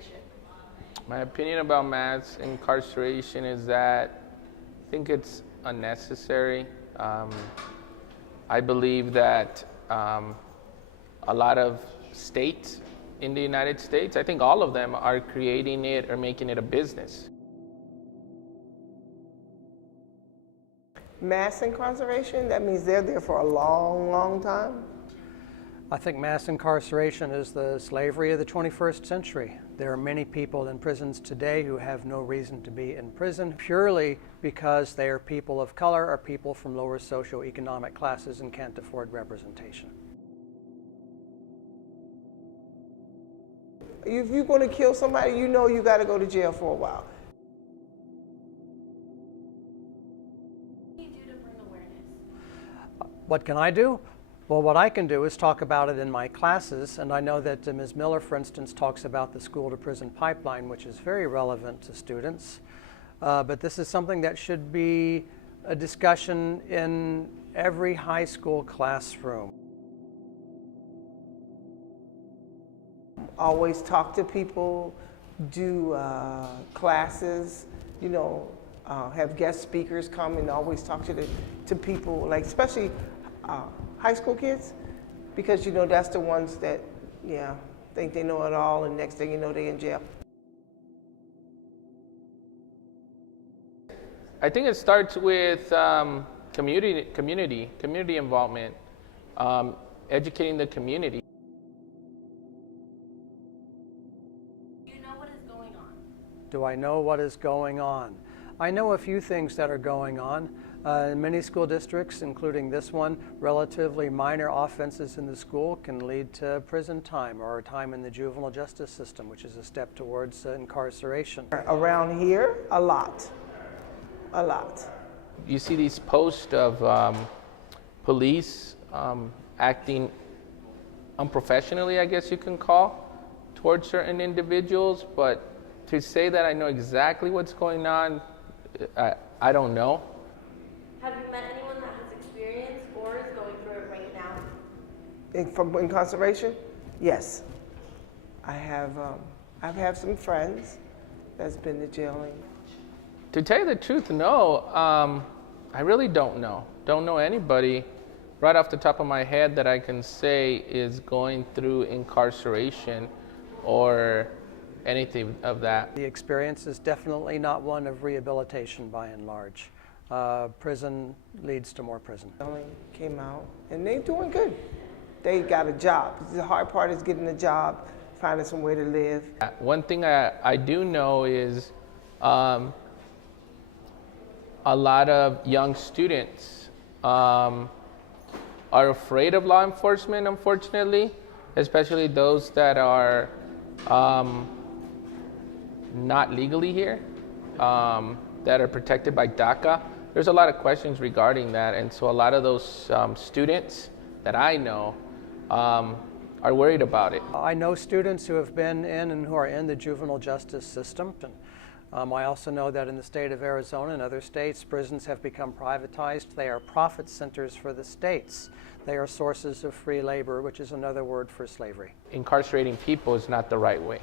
incarceration? My opinion about mass incarceration is that I think it's unnecessary. I believe that a lot of states in the United States, I think all of them are creating it or making it a business. Mass incarceration, that means they're there for a long, long time? I think mass incarceration is the slavery of the 21st century. There are many people in prisons today who have no reason to be in prison purely because they are people of color or people from lower socioeconomic classes and can't afford representation. If you're going to kill somebody, you know you got to go to jail for a while. What do you do to bring awareness? What can I do? Well, what I can do is talk about it in my classes, and I know that Ms. Miller, for instance, talks about the school-to-prison pipeline, which is very relevant to students. But this is something that should be a discussion in every high school classroom. Always talk to people, do classes, have guest speakers come and always talk to people, like especially high school kids, because that's the ones that, think they know it all, and next thing you know, they're in jail. I think it starts with community involvement, educating the community. Do you know what is going on? Do I know what is going on? I know a few things that are going on. In many school districts, including this one, relatively minor offenses in the school can lead to prison time or time in the juvenile justice system, which is a step towards incarceration. Around here, a lot. You see these posts of police acting unprofessionally, I guess you can call, towards certain individuals, but to say that I know exactly what's going on, I don't know. Have you met anyone that has experience or is going through it right now? From incarceration? Yes. I have some friends that's been to jail. To tell you the truth, no. I really don't know. Don't know anybody right off the top of my head that I can say is going through incarceration or anything of that. The experience is definitely not one of rehabilitation by and large. Prison leads to more prison. Came out and they're doing good. They got a job. The hard part is getting a job, finding somewhere to live. One thing I do know is a lot of young students are afraid of law enforcement, unfortunately, especially those that are not legally here, that are protected by DACA. There's a lot of questions regarding that, and so a lot of those students that I know are worried about it. I know students who have been in and who are in the juvenile justice system. I also know that in the state of Arizona and other states, prisons have become privatized. They are profit centers for the states. They are sources of free labor, which is another word for slavery. Incarcerating people is not the right way.